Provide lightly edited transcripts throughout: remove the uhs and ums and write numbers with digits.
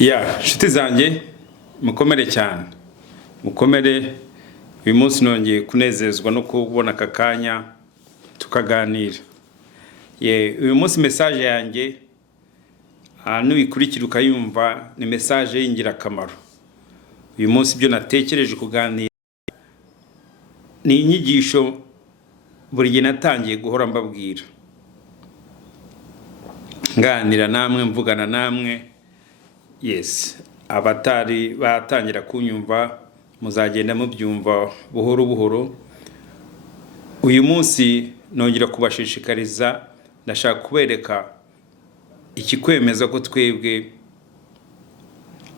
Nshuti zanjye mukomere cyane, mukomere. Uyu munsi nongeye kunezezwa no kubona aka kanya tukaganira. Uyu munsi message yanjye nuyikurikira ukayumva ni message y'ingirakamaro. Uyu munsi ibyo natekereje kuganira ni inyigisho buri gihe natangiye guhora mbabwira, nganira namwe, mvugana namwe. Abatari batangira kunyumva muzagenda mubyumva buhoro buhoro. Uyu munsi nongera kubashishikariza, ndashaka kubereka ikikwemeza ko twebwe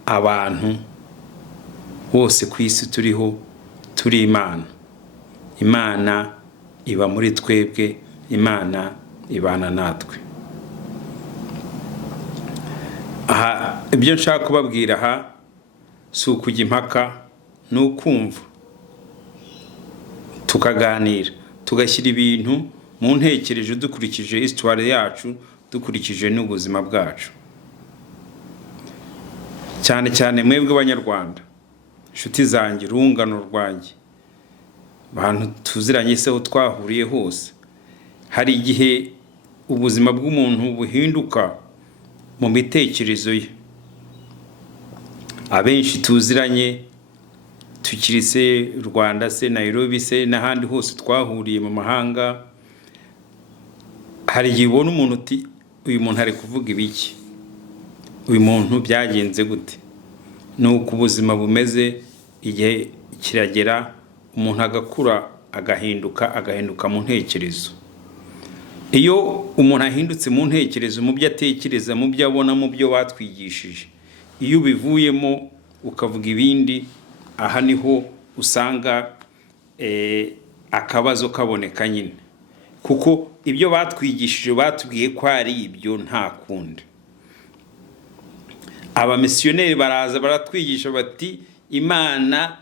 abantu bose ku isi turiho turi Imana. Imana iba muri twebwe, Imana ibana natwe. Ibyo nshaka kubabwira si ukujya impaka, ni ukumva tukaganira, tugashyira ibintu mu ntekerezo dukurikije histoire yacu, dukurikije n'ubuzima bwacu. Cyane cyane mwebwe Abanyarwanda, inshuti zanjye, urungano rwanjye, abantu tuziranye se aho twahuriye hose. Hari igihe ubuzima bw'umuntu buhinduka mu mitekerezo ye. Abenshi tuziranye tukiri se Rwanda se Nairobi se n'ahandi hose twahuriye mu mahanga, hari igihe ubona umuntu uti uyu muntu ari kuvuga ibiki, uyu muntu byagenze gute. Nuko ubuzima bumeze, igihe kiragera umuntu agakura, agahinduka mu ntekerezo. Iyo umuntu ahindutse mu ntekerezo, mu byo atekereza, mu byo abona, mu byo batwigishije, iyo ubivuyemo ukavuga ibindi, aha niho usanga akabazo kaboneka nyine. Kuko ibyo batwigishije batubwiye ko ari ibyo nta kundi. Abamisiyoneri baraza baratwigisha bati Imana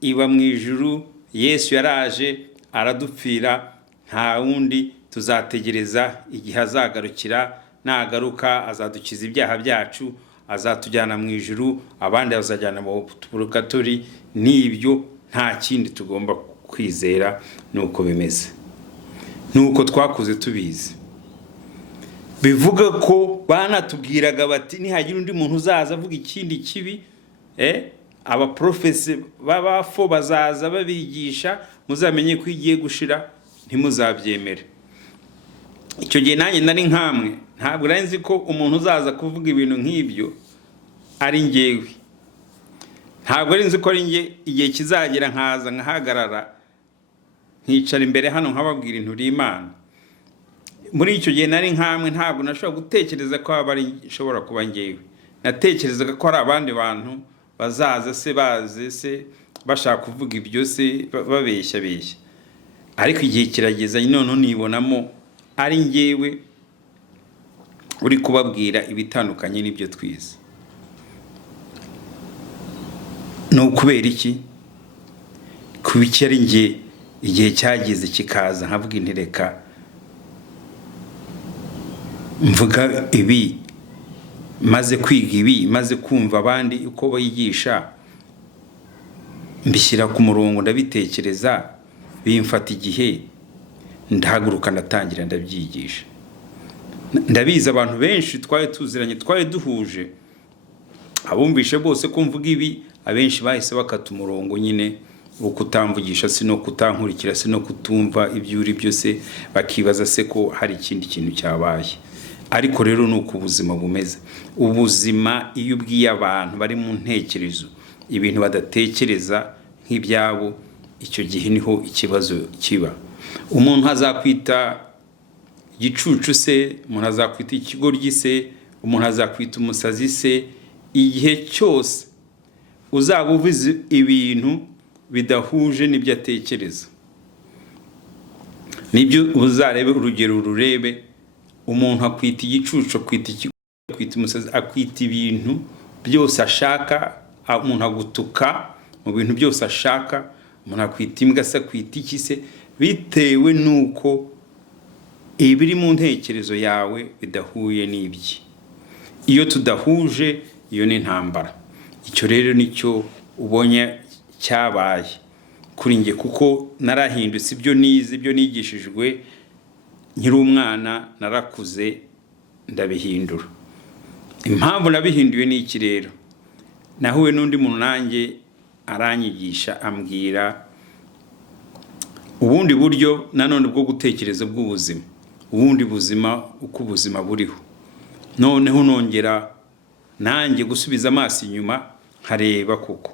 iba mu ijuru, Yesu yaraje aradupfira, nta wundi tuzategereza igihe azagarukira. Nagaruka azadukiza ibyaha byacu, azatujyana mu ijuru, abandi bazajyana mu purgatori. N'ibyo nta kindi tugomba kwizera, nuko bimeze, nuko twakuze tubizi. Bivuga ko banatubwiraga bati nihagira undi muntu uzaza avuga ikindi kibi, abaprofesi b'abafo bazaza babigisha, muzamenye ko igiye gushira, ntimuzabyemere. Icyo gihe nanjye nari nkamwe, ntabwo nari nzi ko umuntu uzaza kuvuga ibintu nk'ibyo ari njyewe. Ntabwo nari nzi ko ari njye igihe kizagera nkaza nkahagarara nkicara imbere hano nkababwira inturi Imana. Muri icyo gihe nari nkamwe, ntabwo nashobora gutekereza ko ishobora kuba njyewe. Natekerezaga ko ari abandi bantu bazaza se baze se bashaka kuvuga ibyo se babeshya. Ariko igihe kirageza none nibonamo ari njyewe uri kubabwira ibitandukanye n'ibyo twize. No kubera iki? Kubiki ari njye igihe cyagize kikaza nkavuga intereka mvuga ibi, maze kwiga ibi, maze kumva abandi uko bayigisha, mbishyira ku murongo, ndabitekereza, bimfata igihe, ndahaguruka ndatangira ndabyigisha. Ndabizi abantu benshi twari tuziranye, twari duhuje, abumvishe bose ko mvuga ibi, abenshi bahise bakata umurongo nyine wo kutamvugisha, si no kutankurikira, si no kutumva ibyo uri byose, bakibaza se ko hari ikindi kintu cyabaye. Ariko rero nuko ubuzima bumeze. Ubuzima iyo ubwiye abantu bari mu ntekerezo ibintu badatekereza nk'ibyabo, icyo gihe niho ikibazo kiba. Umuntu azakwita igicucu se, umuntu azakwita ikigoryi se, umuntu azakwita umusazi se. Igihe cyose uzaba uvuze ibintu bidahuje n'ibyo atekereza, nibyo uzarebe. Urugero rurebe, umuntu akwita igicucu, akwita ikigoryi, akwita umusazi, akwita ibintu byose ashaka. Umuntu agutuka mu bintu byose ashaka. Umuntu akwita imbwa se, akwita iki se, bitewe nuko ibiri mu ntekerezo yawe bidahuye n'ibye. Iyo tudahuje iyo ni intambara. Icyo rero nicyo ubonye cyabaye kuri njye, kuko narahindutse, ibyo nize, ibyo nigishijwe nkiri umwana narakuze ndabihindura. Impamvu nabihinduye ni iki rero? Nahuye n'undi muntu nanjye aranyigisha, ambwira ubundi buryo nanone bwo gutekereza bw'ubuzima, ubundi buzima uko ubuzima buriho. Noneho nongera nanjye gusubiza amaso inyuma nkareba koko,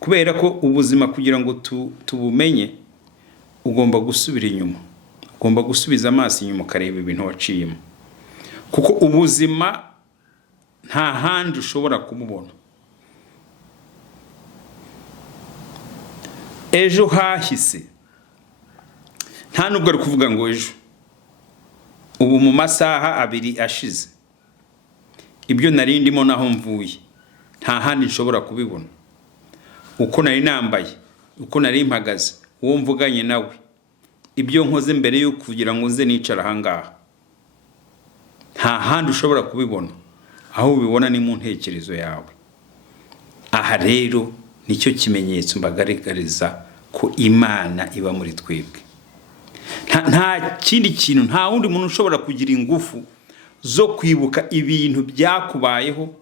kubera ko ubuzima kugira ngo tubumenye ugomba gusubira inyuma, ugomba gusubiza amaso inyuma ukareba ibintu waciyemo, kuko ubuzima nta handi ushobora kumubona. Ejo hahise nta nubwo ari kuvuga ngo ejo, ubu mu masaha 2 ashize ibyo nari ndimo naho mvuye nta handi nshobora kubibona. Uko nari nambaye, uko nari mpagaze, uwo mvuganye nawe, ibyo nkoze mbere yo kugira ngo nze nicara ahangaha, nta handi ushobora kubibona. Aho ubibona ni mu ntekerezo yawe. Aha rero nicyo kimenyetso mbagaragariza ko Imana iba muri twebwe. Nta kindi kintu, nta wundi muntu ushobora kugira ingufu zo kwibuka ibintu byakubayeho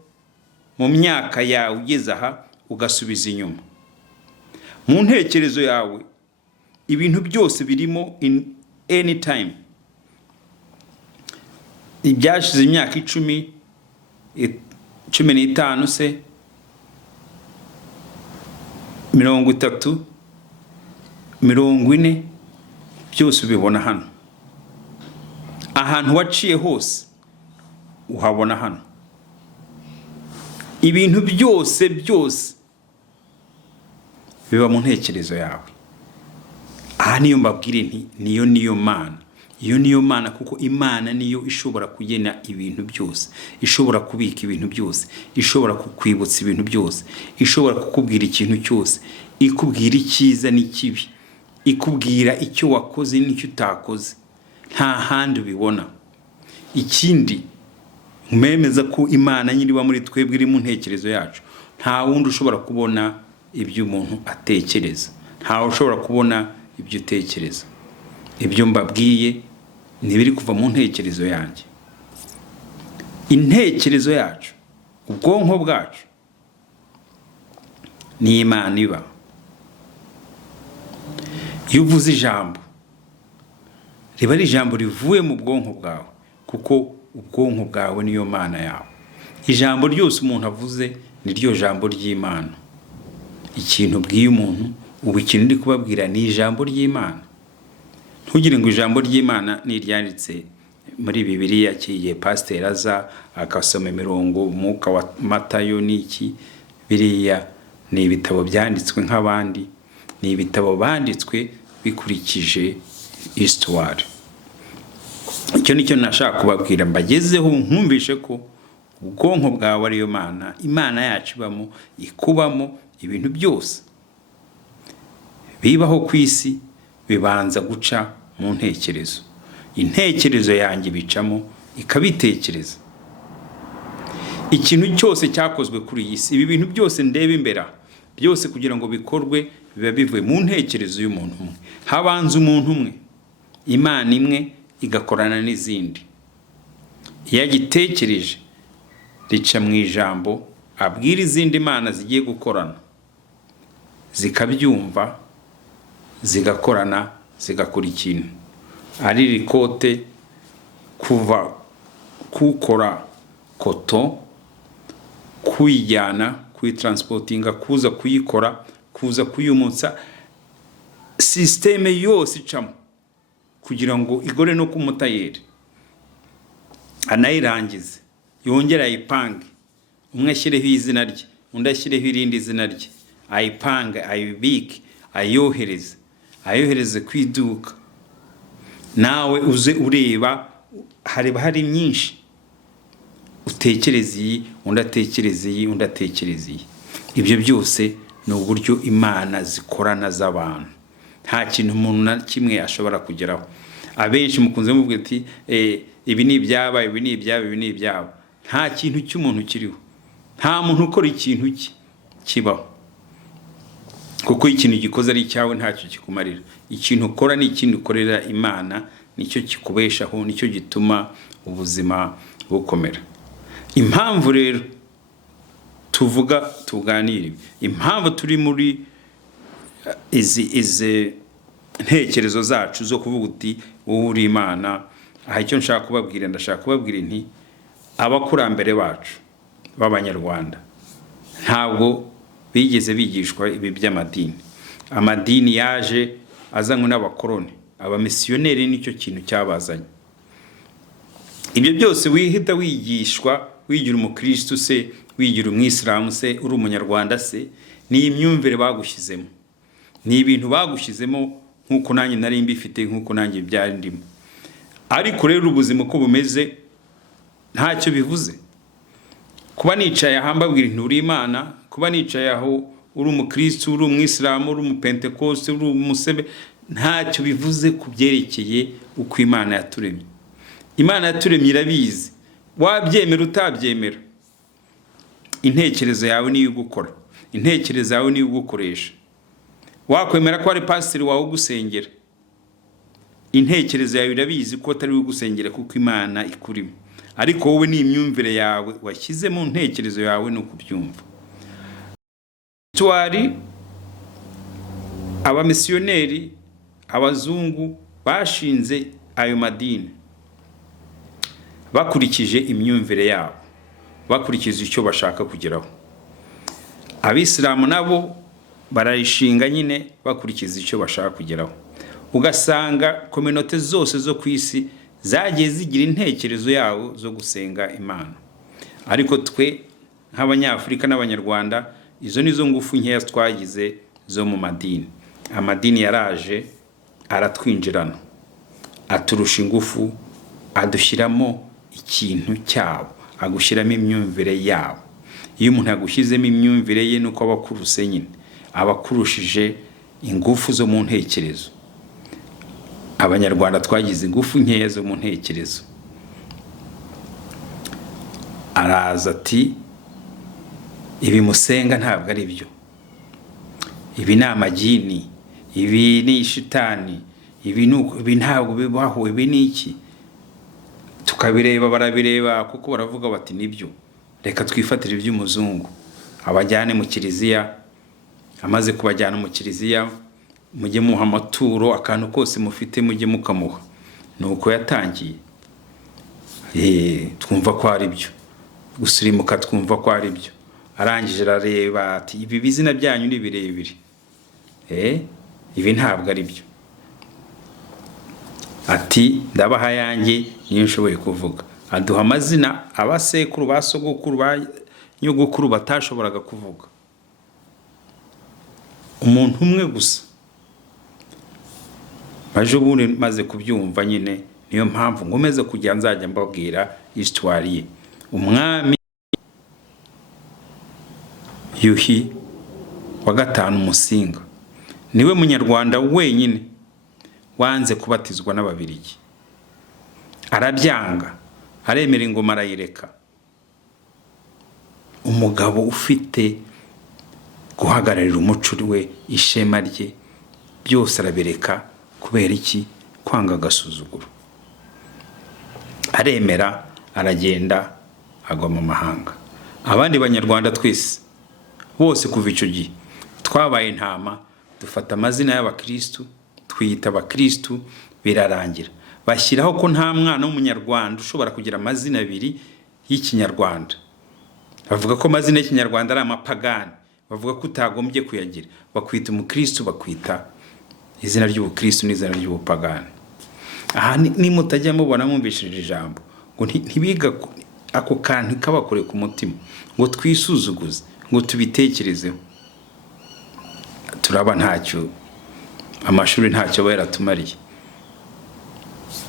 mu myaka yawe ugeze aha ugasubiza inyuma. Mu ntekerezo yawe ibintu byose birimo in any time. Ibyashize imyaka 15 se 30 40 byose ubibona hano. Ahantu waciye hose uhabona hano. Ibintu byose biba mu ntekerezo yawe. Aha niyo mbabwire nti niyo Mana. Iyo niyo Mana, kuko Imana niyo ishobora kugena ibintu byose, ishobora kubika ibintu byose, ishobora kukwibutsa ibintu byose, ishobora kukubwira ikintu cyose, ikubwira icyiza n'ikibi, ikubwira icyo wakoze n'icyo utakoze. Nta handi ubibona. Ikindi umemeza ko Imana nyiri wa muri twebwe iri mu ntekerezo yacu. Nta wundi ushobora kubona ibyo umuntu atekereza, nta ushobora kubona ibyo utekereza. Ibyo mbabwiye nibiri kuva mu ntekerezo yanjye. Intekerezo yacu, ubwonko bwacu ni Imana iba. Iyo uvuze ijambo riba ari ijambo rivuye mu bwonko bwawe, kuko ubwonko bwawe niyo Mana yawe. Ijambo ryose umuntu avuze ni ryo jambo ry'Imana. Ikintu bwiye umuntu, ubu ikintu ndi kubabwira ni ijambo ry'Imana. Ntugire ngo ijambo ry'Imana ni iryanditse muri Bibiliya kiye pasteur aza akasoma imirongo Mwuka wa Matayo n'iki. Biriya ni ibitabo byanditswe nk'abandi, ni ibitabo banditswe bikurikije histoire. Icyo nicyo nashaka kubabwira, mbagezeho nkumvishe ko ubwonko bwawe ariyo Mana. Imana yacu ibamo, ikubamo. Ibintu byose bibaho ku isi bibanza guca mu ntekerezo. Intekerezo yanjye bicamo ikabitekereza. Ikintu cyose cyakozwe kuri iyi si, ibi bintu byose ndeba imbere byose kugira ngo bikorwe biba bivuye mu ntekerezo y'umuntu umwe. Habanza umuntu umwe, Imana imwe igakorana n'izindi. Iyo agitekereje rica mu ijambo, abwira izindi Mana zigiye gukorana, zikabyumva, zigakorana, zigakora ikintu. Ari rikote kuva kukora koto, kuyijyana, kuyitransportinga, kuza kuyikora, kuza kuyumutsa, systeme yose icamo kugira ngo igore no kumutayeri anayirangize, yongera ayipange. Umwe ashyireho izina rye, undi ashyireho irindi zina rye, ayipange, ayibike, ayohereze kwiduka. Nawe uze ureba, hari nyinshi. Utekereza iyi, undi atekereza iyi, undi atekereza iyi. Ibyo byose ni uburyo Imana zikorana z'abantu. Nta kintu umuntu na kimwe ashobora kugeraho. Abenshi mukunze muvuga ati ibi ni ibyaba, ibi ni ibyaba, ibi ni ibyaba. Nta kintu cy'umuntu kiriho. nta muntu ukora ikintu kibaho, kuko ikintu gikoze ari icyawe ntacyo kikumarira. Ikintu ukora ni ikintu ukorera Imana, nicyo kikubeshaho, nicyo gituma ubuzima bukomera. Impamvu rero tuganira, impamvu turi muri izi ntekerezo zacu zo kuvuga uti wowe uri Imana, aha icyo nshaka kubabwira, ndashaka kubabwira nti abakurambere bacu b'Abanyarwanda ntabwo bigeze bigishwa ibi by'amadini. Amadini yaje azanywe n'abakoroni, abamisiyoneri nicyo kintu cyabazanye. Ibyo byose wihita wigishwa, wigira umukristo se, wigira umwisilamu se, uri umunyarwanda se, ni imyumvire bagushyizemo, ni ibintu bagushyizemo nk'uko nanjye nari mbifite, nk'uko nanjye byari ndimo. Ariko rero ubuzima uko bumeze ntacyo bivuze. Kuba nicaye aha mbabwira nti uri Imana, kuba nicaye aho uri umukristo, uri umwisilamu, uri umupentekoste, uri umusebe, ntacyo bivuze ku byerekeye uko Imana yaturemye. Imana yaturemye irabizi, wabyemera utabyemera. Intekerezo yawe niyo gukora, intekerezo yawe niyo gukoresha. Wakwemera ko ari pasiteri wawe ugusengera, intekerezo yawe irabizi ko atari ugusengera kuko Imana ikurimo. Ariko wowe ni imyumvire yawe washyize mu ntekerezo yawe no kubyumva. Twari abamisiyoneri, abazungu bashinze ayo madini bakurikije imyumvire yabo, bakurikije icyo bashaka kugeraho. Abisilamu nabo barayishinga nyine bakurikiza icyo bashaka kugeraho. Ugasanga kominote zose zo ku isi zagiye zigira intekerezo yawo zo gusenga Imana. Ariko twe nk'Abanyafurika n'Abanyarwanda, izo nizo ngufu nkeya twagize zo mu madini. Amadini yaraje aratwinjirana, aturusha ingufu, adushyiramo ikintu cyabo, agushyiramo imyumvire yabo. Iyo umuntu yagushyizemo imyumvire ye nuko abakuruse nyine, abakurushije ingufu zo mu ntekerezo. Abanyarwanda twagize ingufu nkeya zo mu ntekerezo. Araza ati ibi musenga ntabwo ari byo, ibi ni amagini, ibi ni ishitani, ibi ntabwo bibaho, ibi ni iki. Tukabireba, barabireba kuko baravuga bati nibyo, reka twifatire iby'umuzungu, abajyane mu kiliziya. Amaze kubajyana mu kiliziya, mujye muha amaturo, akantu kose mufite mujye mukamuha. Nuko yatangiye, twumva ko ari byo, gusirimuka twumva ko ari byo. Arangije arareba ati ibi bizina byanyu ni birebire, ibi ntabwo ari byo. Ati ndabaha yanjye niyo nshoboye kuvuga. Aduha amazina abasekuru, basogokuru, banyogokuru batashoboraga kuvuga. Umuntu umwe gusa. Baje ubundi maze kubyumva nyine, niyo mpamvu ngomeze kujya nzajya mbabwira histoire ye. Umwami Yuhi wa gatanu Musinga niwe munyarwanda wenyine wanze kubatizwa n'Ababiligi. Arabyanga, aremera ingoma arayireka. Umugabo ufite guhagararira umuco we, ishema rye, byose arabireka. Kubera iki? Kwanga agasuzuguro. Aremera, aragenda, agwa mu mahanga. Abandi banyarwanda twese bose kuva icyo gihe twabaye intama, dufata amazina y'abakristu, twiyita abakristu, birarangira. Bashyiraho ko nta mwana w'umunyarwanda ushobora kugira amazina abiri y'ikinyarwanda. Bavuga ko amazina y'ikinyarwanda ari amapagani, bavuga ko utagombye kuyagira. Bakwita umukristu, bakwita izina ry'ubukristu n'izina ry'ubupagani. Aha ni mutajya mubona mwumvishije ijambo ngo ntibiga ako kantu kabakore ku mutima, ngo twisuzuguze, ngo tubitekerezeho. Turaba ntacyo, amashuri ntacyo yaratumariye,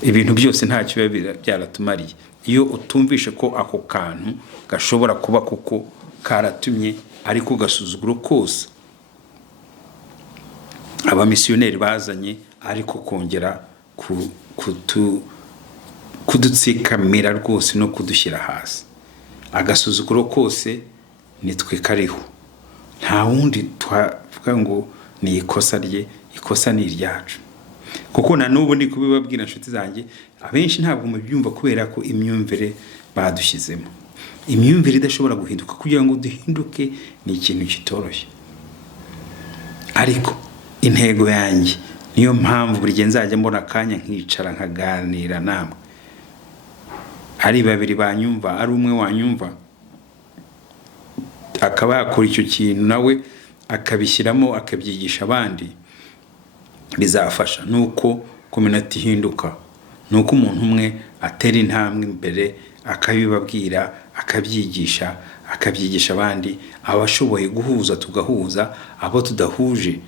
ibintu byose ntacyo byaratumariye. Iyo utumvishe ko ako kantu gashobora kuba kuko karatumye ariko gasuzuguro kose abamisiyoneri bazanye, ariko kongera kudutsikamira rwose no kudushyira hasi. Agasuzuguro kose nitwe kariho, nta wundi twavuga ngo ni ikosa rye, ikosa ni iryacu. Kuko na n'ubu ndi kubibabwira inshuti zanjye, abenshi ntabwo mubyumva kubera ko imyumvire badushyizemo. Imyumvire idashobora guhinduka, kugira ngo duhinduke ni ikintu kitoroshye. Ariko intego yanjye niyo mpamvu buri gihe nzajya mbona akanya nkicara nkaganira namwe, ari babiri banyumva, ari umwe wanyumva, akaba yakora icyo kintu nawe akabishyiramo akabyigisha abandi, bizafasha. Nuko community hinduka, nuko umuntu umwe atera intambwe imbere akabibabwira, akabyigisha abandi, abashoboye guhuza tugahuza, abo tudahuje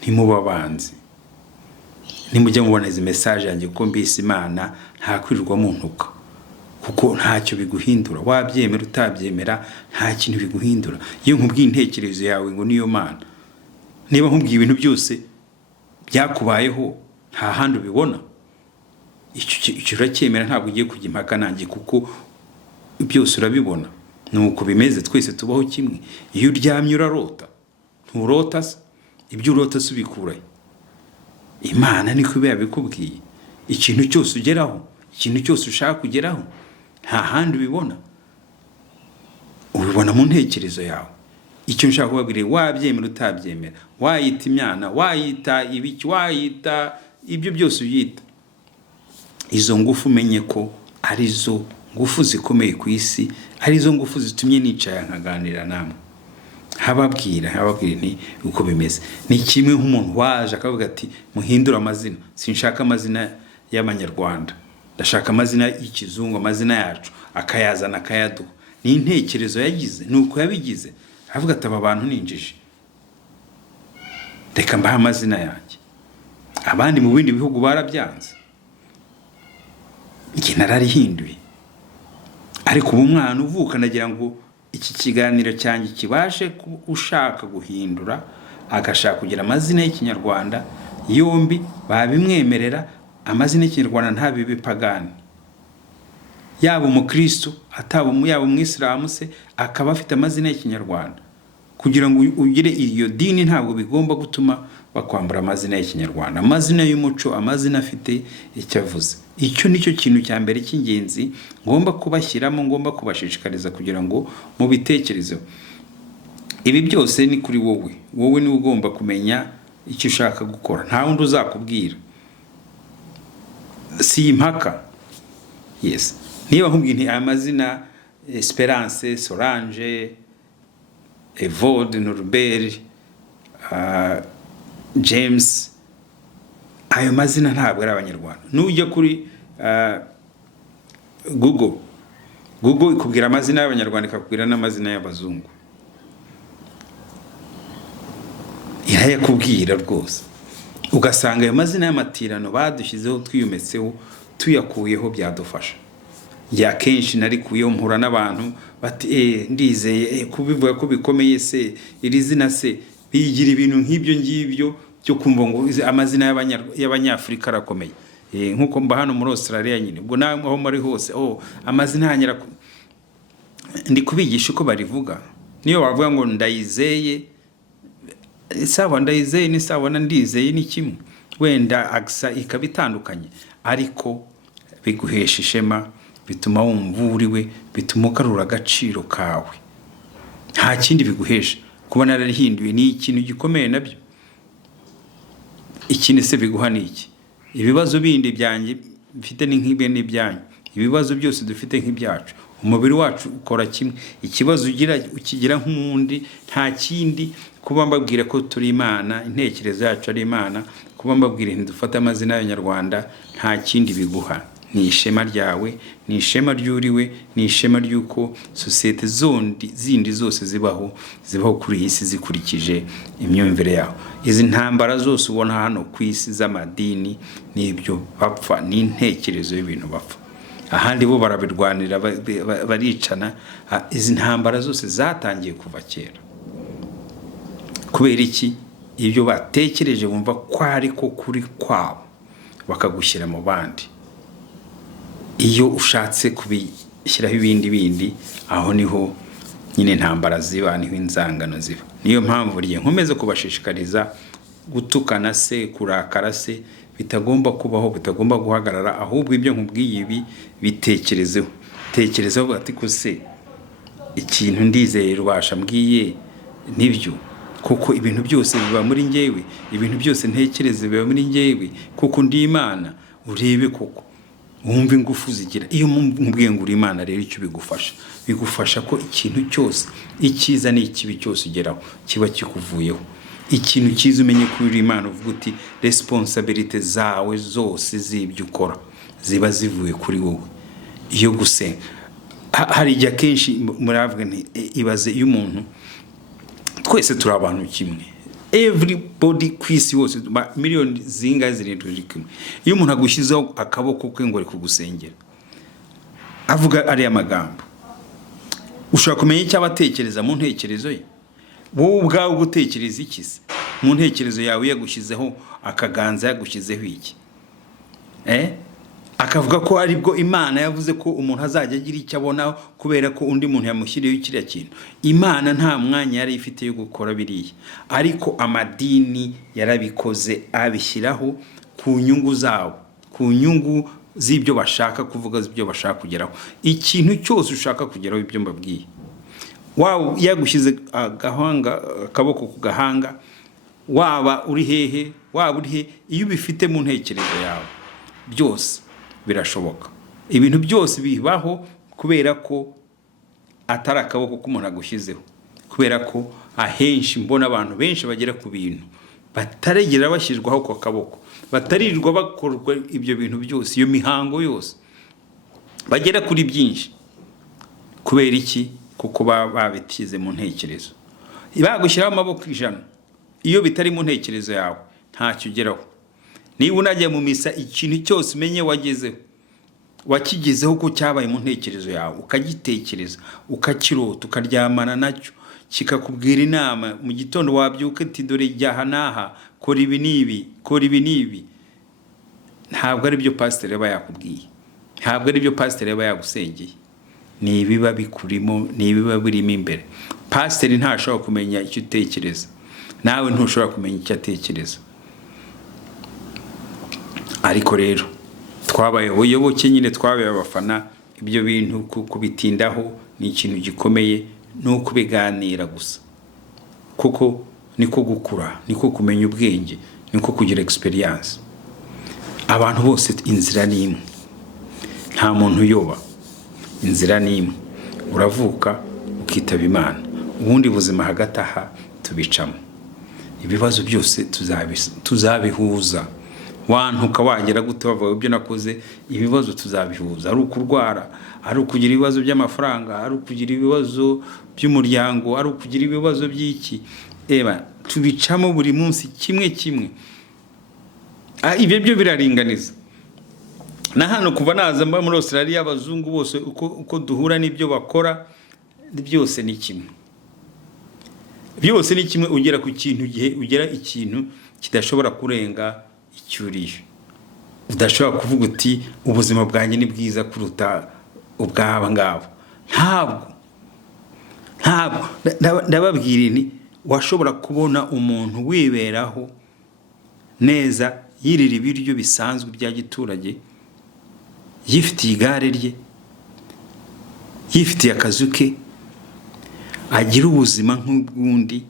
ntimubabanzi. Nimujye mubona izi message yanjye ko mbise Imana nta kwirirwa mu ntuka, kuko ntacyo biguhindura. Wabyemera utabyemera nta kintu biguhindura. Iyo nkubwiye intekerezo yawe ngo niyo Mana, niba nkubwiye ibintu byose byakubayeho nta handi ubibona, icyo uracyemera, ntabwo ugiye kujya impaka nanjye, kuko byose urabibona. Nuko bimeze, twese tubaho kimwe. Iyo uryamye urarota, nturota se? Ibyo urota se ubikurahe? Imana niko yabikubwiye. Ikintu cyose ugeraho, ikintu cyose ushaka kugeraho, nta handi ubibona, ubibona mu ntekerezo yawe. Icyo nshaka kubabwira, wabyemera utabyemera, wayita imyana, wayita ibiki, wayita ibyo byose uyita, izo ngufu umenye ko ari zo ngufu zikomeye ku isi, ari zo ngufu zitumye nicaye nkaganira namwe. Hababwira nti uko bimeze. Ni kimwe nk'umuntu waje akavuga ati muhindura amazina, sinshaka amazina y'Abanyarwanda, ndashaka amazina y'ikizungu, amazina yacu, akayazana akayaduha. Ni intekerezo yagize, nuko yabigize. Avuga ati aba bantu ninjije, reka mbaha amazina yanjye. Abandi mu bindi bihugu barabyanze, njye nararihinduye. Ariko ubu mwana uvuka, nagira ngo iki kiganiro cyanjye kibashe ushaka guhindura, agashaka kugira amazina y'Ikinyarwanda yombi, babimwemerera. Amazina y'Ikinyarwanda ntabibe pagani, yaba umukristo yaba umwisilamu se akaba afite amazina y'Ikinyarwanda. Kugira ngo ugire iyo dini ntabwo bigomba gutuma bakwambura amazina y'Ikinyarwanda, amazina y'umuco, amazina afite icyo avuze. Icyo nicyo kintu cya mbere cy'ingenzi ngomba kubashyiramo, ngomba kubashishikariza kugira ngo mu bitekerezo. Ibi byose ni kuri wowe ni ugomba kumenya icyo ushaka gukora, nta wundi uzakubwira. Si impaka. Yes, niba nkubwiye nti amazina Esperance, Solange, Evode, Norbert, James, ayo mazina ntabwo ari Abanyarwanda. Nujya kuri Google ikubwira amazina y'Abanyarwanda, ikakubwira n'amazina y'abazungu, irayakubwira rwose. Ugasanga ayo mazina y'amatirano badushyizeho, twiyumetseho, tuyakuyeho, byadufasha. Ya kenshi narikuyeho mpura n'abantu bati ndizeye kubivuga ko bikomeye se, iri zina se, bigira ibintu nk'ibyo ngibyo cyo kumva ngo amazina y'Abanyafrika arakomeye. Nkuko mba hano muri Australia nyine, ubwo nawe aho muri hose amazina hanyara ndi kubigisha uko barivuga. Niyo bavuga ngo Ndayizeye, sawa Ndayizeye ni sawa na Ndizeye ni kimwe, wenda aksa ikabitandukanye, ariko biguhesha ishema, bituma wumva uriwe, bituma ukarura agaciro kawe. Nta kindi biguhesha. Kuba narahinduye ni ikintu gikomeye nabyo. Ikindi se biguha niki? Ibibazo bindi byanjye mfite ni nk'ibe n'ibyanyu, ibibazo byose dufite nk'ibyacu. Umubiri wacu ukora kimwe, ikibazo ukigira nk'undi, nta kindi. Kuba mbabwira ko turi Imana, intekerezo yacu ari Imana, kuba mbabwira nti dufata amazina y'Abanyarwanda, nta kindi biguha. Ni ishema ryawe, ni ishema ryuriwe, ni ishema ryuko societe zindi zose zibaho kuri iyi si zikurikije imyumvire yaho. Izi ntambara zose ubona hano ku isi z'amadini n'ibyo bapfa, ni intekerezo y'ibintu bapfa. Ahandi bo barabirwanira, baricana. Izi ntambara zose zatangiye kuva kera. Kubera iki? Ibyo batekereje bumva ko ariko kuri kwabo, bakagushyira mu bandi. Iyo ushatse kubishyiraho ibindi, aho niho nyine intambara ziba, niho inzangano ziba. Niyo mpamvu riye nkomeze kubashishikariza gutukana se, kurakara se bitagomba kubaho, bitagomba guhagarara, ahubwo ibyo nkubwiye ibi bitekerezeho. Tekerezaho ati ko se ikintu ndizeye rubasha mbwiye nibyo, kuko ibintu byose biba muri njyewe, ibintu byose ntekereze biba muri njyewe, kuko ndi Imana. Urebe koko wumve ingufu zigira. Iyo mubwiye ngo uri Imana rero icyo bigufasha ko ikintu cyose, icyiza n'ikibi cyose ugeraho kiba kikuvuyeho. Ikintu cyiza umenye ko uri Imana, uvuga uti responsibility zawe zose z'ibyo ukora ziba zivuye kuri wowe. Iyo gusenga hari igihe kenshi muravuga nti ibaze iyo umuntu, twese turi abantu kimwe, everybody kwisi hose miliyoni zingahe zirindwi kimwe, iyo umuntu agushyizeho akaboko ke ngo ari kugusengera avuga ari amagambo, ushaka kumenya icyo abatekereza mu ntekerezo ye. Wowe ubwawe gutekereza iki se mu ntekerezo yawe? Yagushyizeho akaganza, yagushyizeho iki? Akavuga ko ari bwo Imana yavuze ko umuntu azajya agira icyo abona kubera ko undi muntu yamushyiriyeho kiriya kintu. Imana nta mwanya yari ifite yo gukora biriya, ariko amadini yarabikoze, abishyiraho ku nyungu zabo, ku nyungu z'ibyo bashaka kuvuga, z'ibyo bashaka kugeraho. Ikintu cyose ushaka kugeraho, ibyo mbabwiye, waba yagushyize akaboko ku gahanga, waba uri hehe, waba uri he, iyo ubifite mu ntekerezo yawe byose birashoboka. Ibintu byose bibaho kubera ko atari akaboko k'umuntu agushyizeho, kubera ko ahenshi mbona abantu benshi bagera ku bintu bataregera bashyirwaho ku kaboko, batarirwa bakorwa ibyo bintu byose, iyo mihango yose, bagera kuri byinshi. Kubera iki? Kuko babitize mu ntekerezo. Bagushyiraho amaboko 100, iyo bitari mu ntekerezo yawe ntacyo ugeraho. Niba unajya mu misa, ikintu cyose umenye wagezeho, wakigezeho ko cyabaye mu ntekerezo yawe, ukagitekereza, ukakirota, ukaryamana nacyo, kikakubwira inama mu gitondo, wabyuka ati dore jyaha naha, kora ibi n'ibi, kora ibi n'ibi. Ntabwo ari byo pastor yaba yakubwiye, ntabwo ari byo pastor yaba yagusengeye, ni ibiba bikurimo, ni ibiba birimo imbere. Pastor ntashobora kumenya icyo utekereza, nawe ntushobora kumenya icyo atekereza. Ariko rero twabaye ubuyoboke nyine, twabaye abafana. Ibyo bintu kubitindaho ni ikintu gikomeye, no kubiganira gusa, kuko niko gukura, niko kumenya ubwenge, niko kugira experience. Abantu bose inzira ni imwe, nta muntu uyoba, inzira ni imwe. Uravuka ukitaba Imana, ubundi buzima hagati aha tubicamo. Ibibazo byose tuzabihuza. Wantuka wagera gute bavuga ibyo nakoze, ibibazo tuzabihuza. Ari ukurwara, ari ukugira ibibazo by'amafaranga, ari ukugira ibibazo by'umuryango, ari ukugira ibibazo by'iki, tubicamo buri munsi kimwe kimwe. Ibyo byo biraringaniza. Na hano kuva naza mba muri Australia, abazungu bose uko duhura n'ibyo bakora, byose ni kimwe. Byose ni kimwe. Ugera ku kintu gihe ugera ikintu kidashobora kurenga icyuriyo, udashobora kuvuga uti ubuzima bwanjye ni bwiza kuruta ubwaba ngabo. Ntabwo ndababwira ni washobora kubona umuntu wiberaho neza, yirira ibiryo bisanzwe bya giturage, yifitiye igare rye, yifitiye akazu ke, agira ubuzima nk'ubwundi.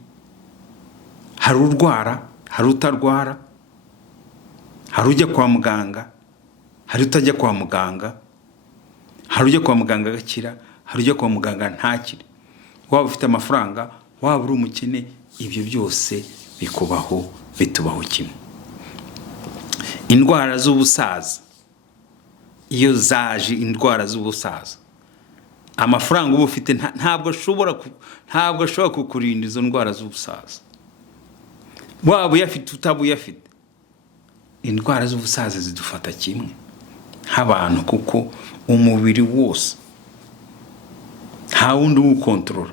Hari urwara, hari utarwara, hari ujya kwa muganga, hari utajya kwa muganga, hari ujya kwa muganga agakira, hari ujya kwa muganga ntakire. Waba ufite amafaranga, waba uri umukene, ibyo byose bikubaho, bitubaho kimwe. Indwara z'ubusaza, iyo zaje indwara z'ubusaza, amafaranga uba ufite ntabwo ashobora kukurinda izo ndwara z'ubusaza. Waba uyafite utaba uyafite, indwara z'ubusaza zidufata kimwe nk'abantu, kuko umubiri wose nta wundi uwukontorora.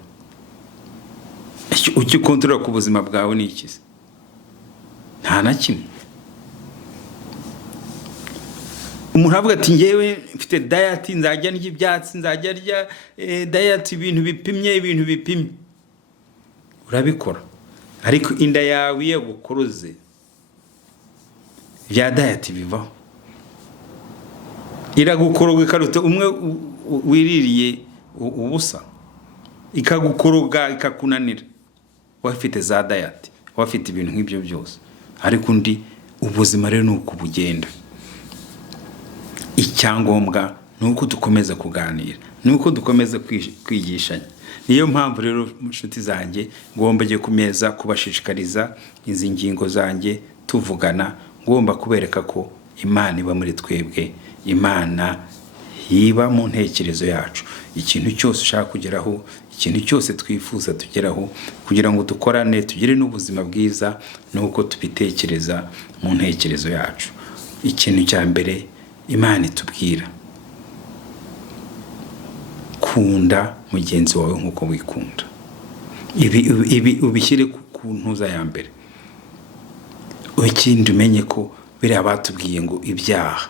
Icyo ukontorora ku buzima bwawe ni iki? Nta na kimwe. umuntu avuga ati ngewe mfite diet, nzajya ndya ibyatsi, nzajya ndya diet ibintu bipimye, urabikora, ariko inda yawe iyo gukoroze bya diet bivaho, iragukoroga ikaruta umwe wiririye ubusa, ikagukoroga ikakunanira, wafite za diet, wafite ibintu nk'ibyo byose. Ariko undi ubuzima rero nuko bugenda. Icyangombwa nuko dukomeza kuganira, nuko dukomeza kwigishanya. Niyo mpamvu rero inshuti zanjye ngomba je kumeza kubashishikariza izi ngingo zanjye tuvugana, ngomba kubereka ko Imana iba muri twebwe, Imana yiba mu ntekerezo yacu. Ikintu cyose ushaka kugeraho, ikintu cyose twifuza tugeraho, kugira ngo dukorane tugire n'ubuzima bwiza, nuko tubitekereza mu ntekerezo yacu. Ikintu cya mbere Imana itubwira, kunda mugenzi wawe nkuko wikunda. Ibi ubishyire ku ntuza ya mbere. Ikindi umenye ko biriya batubwiye ngo ibyaha,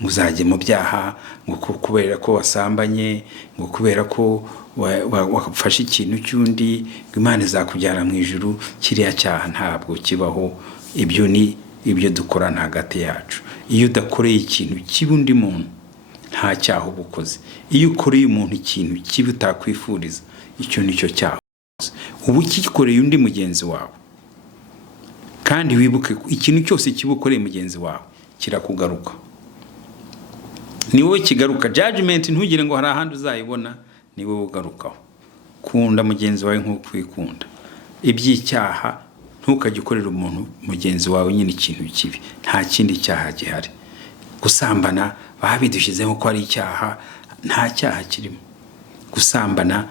ngo uzajye mu byaha, ngo kubera ko wasambanye, ngo kubera ko wafashe ikintu cy'undi, ngo Imana izakujyana mu ijuru, kiriya cyaha ntabwo kibaho. Ibyo ni ibyo dukorana hagati yacu. Iyo udakoreye ikintu kibi undi muntu, nta cyaha uba ukoze. Iyo ukoreye umuntu ikintu kibi utakwifuriza, icyo nicyo cyaha. Ubu ukikoreye undi mugenzi wawe, kandi wibuke ko ikintu cyose kibi ukoreye mugenzi wawe kirakugaruka. Ni wowe kigaruka. Judgment ntugire ngo hari ahandi uzayibona, ni wowe ugarukaho. Kunda mugenzi wawe nk'uko wikunda. Iby'icyaha ntukajye ukorera umuntu mugenzi wawe nyine ikintu kibi, nta kindi cyaha gihari. Gusambana babidushizeho ko ari icyaha, nta cyaha kirimo. Gusambana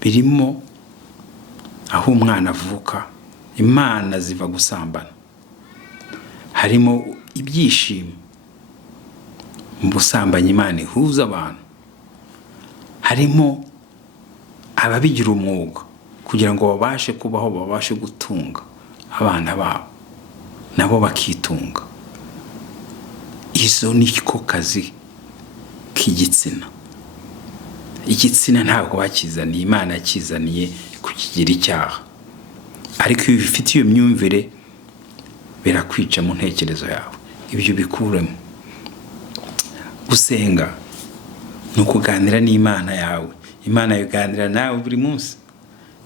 birimo aho umwana avuka, Imana ziva gusambana. Harimo ibyishimo mu gusambanya, Imana ihuza abantu. Harimo ababigira umwuga kugira ngo babashe kubaho, babashe gutunga abana babo, nabo bakitunga. Izo ni ko kazi k'igitsina. Igitsina ntabwo bakizaniye, Imana yakizaniye kukigira icyaha. Ariko iyo bifite iyo myumvire birakwica mu ntekerezo yawe. Ibyo bikuremo. Gusenga ni ukuganira n'Imana yawe. Imana yuganira nawe buri munsi,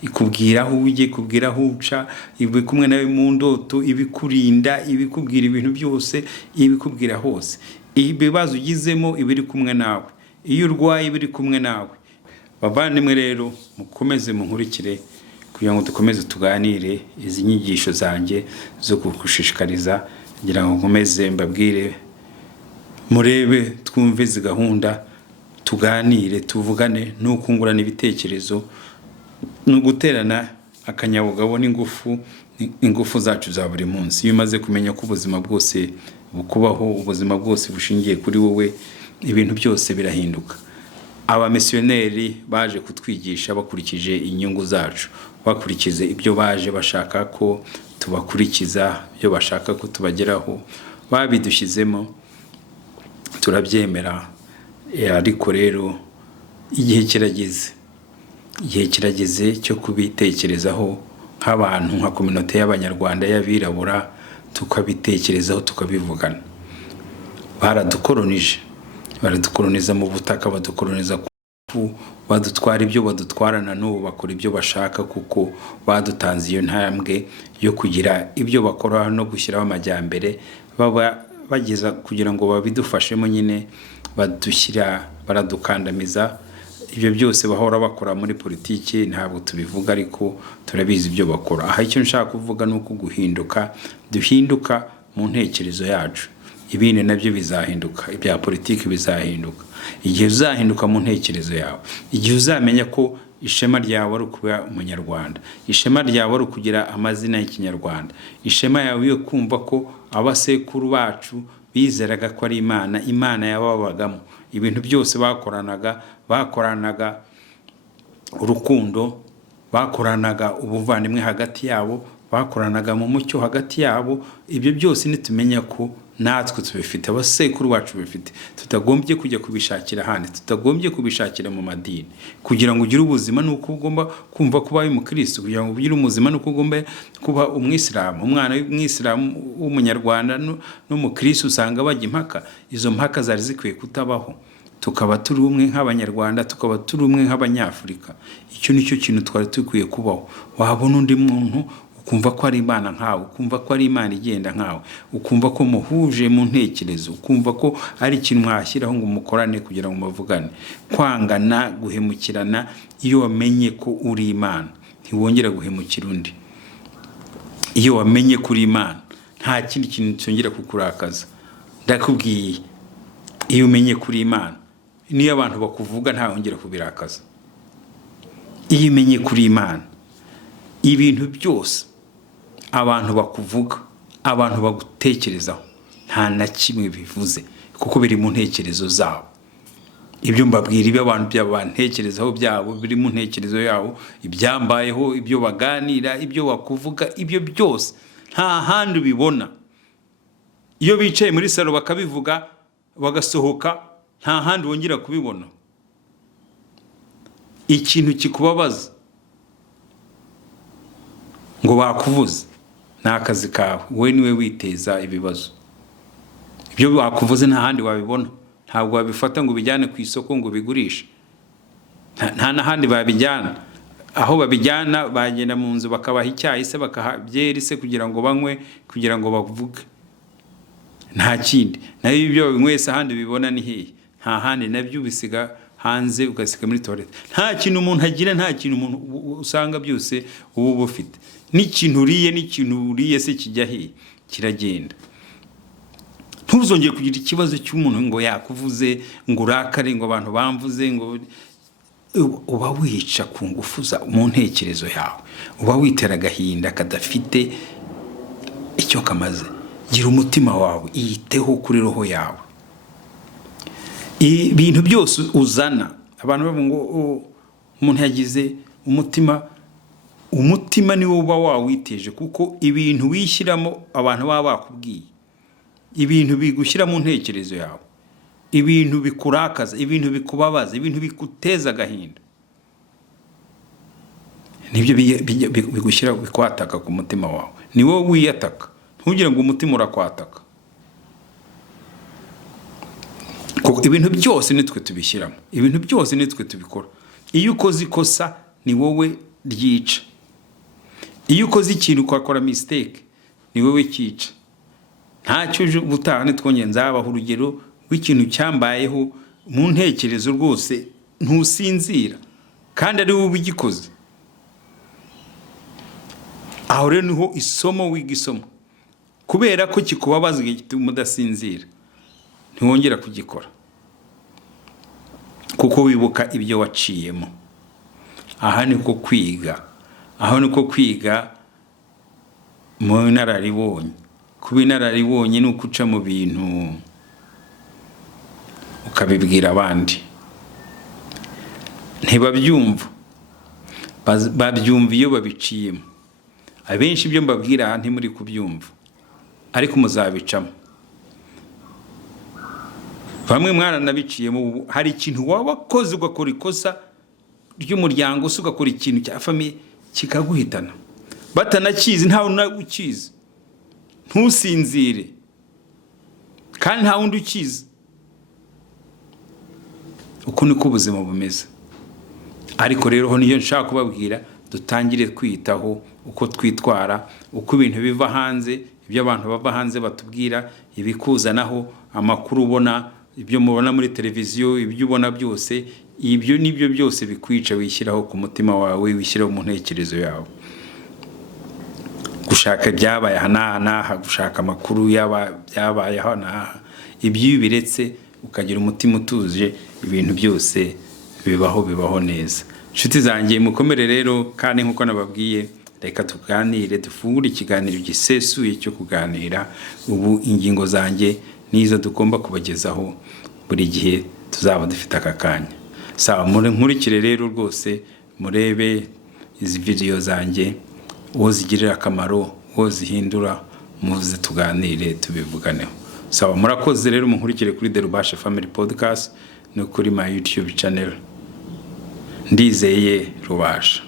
ikubwira aho ujye, ikubwira aho uca, ibi kumwe nawe mu ndoto, ibikurinda, ibikubwira ibintu byose, ibikubwira hose. Ibibazo ugizemo ibiri kumwe nawe, iyo urwaye ibiri kumwe nawe. Bavandimwe rero, mukomeze munkurikire kugira ngo dukomeze tuganire izi nyigisho zanjye zo kugushishikariza, kugira ngo nkomeze mbabwire, murebe twumve izi gahunda, tuganire, tuvugane, n'ukungurana ibitekerezo, no guterana akanyabugabo n'ingufu zacu za buri munsi. Iyo umaze kumenya ko ubuzima bwose bukubaho, ubuzima bwose bushingiye kuri wowe, ibintu byose birahinduka. Abamisiyoneri baje kutwigisha bakurikije inyungu zacu, bakurikize ibyo baje bashaka ko tubakurikiza, ibyo bashaka ko tubageraho, babidushyizemo, turabyemera. Ariko rero igihe kirageze cyo kubitekerezaho nk'abantu, nka community y'Abanyarwanda y'abirabura, tukabitekerezaho, tukabivugana. Baradukoloniza mu butaka, badukoloniza ku, badutwara ibyo badutwarana n'ubu bakora ibyo bashaka, kuko badutanze iyo ntambwe yo kugira ibyo bakora no gushyiraho amajyambere. Baba bageza kugira ngo babidufashemo nyine, baradukandamiza. Ibyo byose bahora bakora muri politiki ntabwo tubivuga, ariko turabizi ibyo bakora. Aha icyo nshaka kuvuga ni uko duhinduka mu ntekerezo yacu. Ibindi nabyo bizahinduka, ibya politiki bizahinduka. Igihe uzahinduka mu ntekerezo yawe, igihe uzamenya ko ishema ryawe ari ukuba umunyarwanda, ishema ryawe ari ukugira amazina y'Ikinyarwanda, ishema yawe yo kumva ko abasekuru bacu bizeraga ko ari Imana yababagamo. Ibintu byose bakoranaga urukundo, bakoranaga ubuvandimwe hagati yabo, bakoranaga mu mucyo hagati yabo. Ibyo byose nitumenya ko natwe tubifite, abasekuru bacu bifite, tutagombye kujya kubishakira ahandi, tutagombye kubishakira mu madini. Kugira ngo ugire ubuzima nuko ugomba kumva kuba uri umukristo, kugira ngo ugire ubuzima nuko ugomba kuba umwisilamu. Umwana w'umwisilamu w'umunyarwanda n'umukristo usanga bajya impaka, izo mpaka zari zikwiye kutabaho, tukaba turi umwe nk'abanyarwanda, tukaba turi umwe nk'abanyafurika. Icyo nicyo kintu twari dukwiye kubaho. Wabona undi muntu ukumva ko ari Imana nkawe, ukumva ko ari Imana igenda nkawe, ukumva ko muhuje mu ntekerezo, ukumva ko ari ikintu mwashyiraho ngo mukorane kugira ngo muvugane. Kwangana, guhemukirana, iyo wamenye ko uri Imana ntiwongera guhemukira undi. Iyo wamenye ko uri Imana nta kindi kintu cyongera kukurakaza. Ndakubwiye, iyo umenye ko uri Imana niyo abantu bakuvuga nta wongera kubirakaza. Iyo umenye ko uri Imana, ibintu byose abantu bakuvuga, abantu bagutekerezaho, nta na kimwe bivuze, kuko biri mu ntekerezo zabo. Ibyo mbabwira, ibyo abantu by'abantekerezaho byabo biri mu ntekerezo yabo, ibyambayeho, ibyo baganira, ibyo bakuvuga, ibyo byose nta handi ubibona. Iyo bicaye muri salo bakabivuga bagasohoka, nta handi wongera kubibona. Ikintu kikubabaza ngo bakuvuze ni akazi kawe, we niwe witeza ibibazo. Ibyo bakuvuze nta handi wabibona, ntabwo wabifata ngo bijyane ku isoko ngo bigurishe, nta n'ahandi babijyana. Aho babijyana bagenda mu nzu bakabaha icyayi se bakaha byeri se kugira ngo banywe, kugira ngo bavuge, nta kindi. Nayo ibyo binywese ahandi bibona ni hehe? Nta handi. Nabyo ubisiga hanze, ugasiga muri toilette. Nta kintu umuntu agira, nta kintu umuntu usanga, byose ubu bufite. N'ikintu uriye se kijya hehe? Kiragenda. Ntuzongeye kugira ikibazo cy'umuntu ngo yakuvuze, ngo urakare, ngo abantu bamvuze, ngo uba wica ku ngufu mu ntekerezo yawe, uba witera agahinda kadafite icyo kamaze. Gira umutima wawe, iyiteho kuri roho yawe. Ibintu byose uzana, abantu bavuga ngo umuntu yagize umutima niwo uba wawiteje, kuko ibintu wishyiramo abantu baba bakubwiye, ibintu bigushyira mu ntekerezo yawe, ibintu bikurakaza, ibintu bikubabaza, ibintu biguteza agahinda, nibyo bigushyira, bikwataka ku mutima wawe. Ni wowe wiyataka, ntugire ngo umutima urakwataka. Kuko ibintu byose nitwe tubishyiramo, ibintu byose nitwe tubikora. Iyo ukoze ikosa ni wowe ryica. Iyo ukoze ikintu ukakora mistake ni wowe cyica. Ntacyo ubutaha nitwongeye nzabaho urugero w'ikintu cyambayeho mu ntekerezo rwose ntusinzira, kandi ari wowe ugikoze. Aho rero niho isomo wiga isomo, kubera ko kikubabaza gituma udasinzira, ntiwongera kugikora, kuko wibuka ibyo waciyemo. Aha niko kwiga, aho niko kwiga mu nararibonye. Kuba inararibonye ni ukuca mu bintu ukabibwira abandi, ntibabyumva, babyumva iyo babiciyemo. Abenshi ibyo mbabwira ntimuri kubyumva, ariko muzabicamo. Bamwe mwaranabiciyemo. Hari ikintu waba wakoze ugakora ikosa ry'umuryango, se ugakora ikintu cya famiye kikaguhitana, batanakizi, ntawe ukizi. Ntusinzire, kandi nta wundi ukizi. Uko niko ubuzima bumeze. Ariko rero ho niyo nshaka kubabwira, dutangire kwitaho uko twitwara, uko ibintu biva hanze, ibyo abantu bava hanze batubwira, ibikuzanaho amakuru ubona, ibyo mubona muri televiziyo, ibyo ubona byose, ibyo nibyo byose bikwica, wishyiraho ku mutima wawe, wishyiraho mu ntekerezo yawe. Gushaka ibyabaye aha, gushaka amakuru byabaye aha, ibyo biretse ukagira umutima utuje, ibintu byose bibaho neza. Inshuti zanjye, mukomere rero, kandi nkuko nababwiye, reka tuganire, dufungure ikiganiro gisesuye cyo kuganira. Ubu ingingo zanjye nizo tugomba kubagezaho buri gihe tuzaba dufite aka kanya. Sawa, nkurikire rero rwose, murebe izi video zanjye, uwo zigirira akamaro, uwo zihindura, muze tuganire tubivuganeho. sawa murakoze rero munkurikire kuri The Rubasha Family Podcast no kuri my YouTube channel Ndizeye Rubasha.